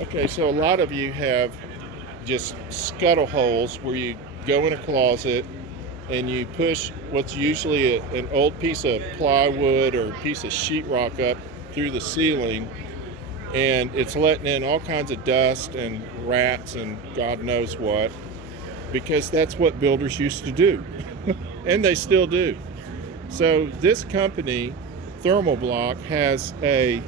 Okay, so a lot of you have just scuttle holes where you go in a closet and you push what's usually an old piece of plywood or a piece of sheetrock up through the ceiling, and it's letting in all kinds of dust and rats and God knows what, because that's what builders used to do, and they still do. So this company, Thermoblock, has a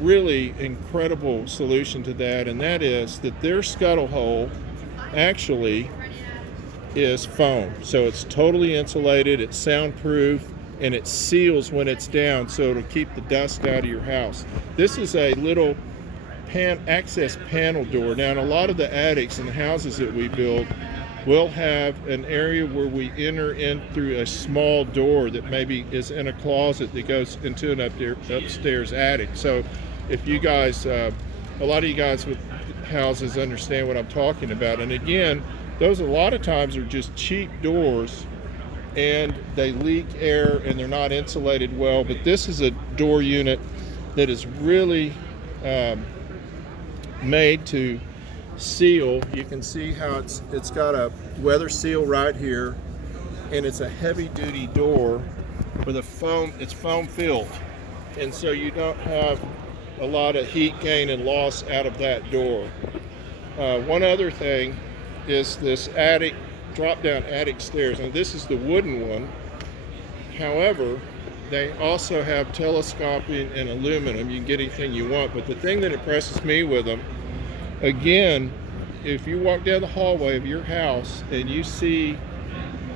really incredible solution to that, and that is that their scuttle hole actually is foam. So it's totally insulated, it's soundproof, and it seals when it's down, so it'll keep the dust out of your house. This is a little access panel door. Now, in a lot of the attics and houses that we build, we'll have an area where we enter in through a small door that maybe is in a closet that goes into an upstairs attic. So if you guys, a lot of you guys with houses understand what I'm talking about. And again, those a lot of times are just cheap doors and they leak air and they're not insulated well. But this is a door unit that is really made to seal. You can see how it's got a weather seal right here, and it's a heavy duty door with it's foam filled, and so you don't have a lot of heat gain and loss out of that door. One other thing is this drop down attic stairs, and this is the wooden one. However, they also have telescoping and aluminum. You can get anything you want, but the thing that impresses me with them, again, if you walk down the hallway of your house and you see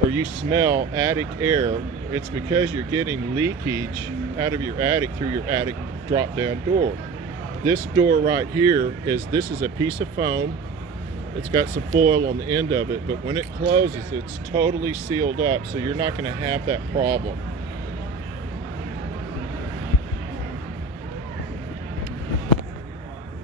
or you smell attic air, it's because you're getting leakage out of your attic through your attic drop-down door. This door right here this is a piece of foam. It's got some foil on the end of it, but when it closes, it's totally sealed up, so you're not going to have that problem.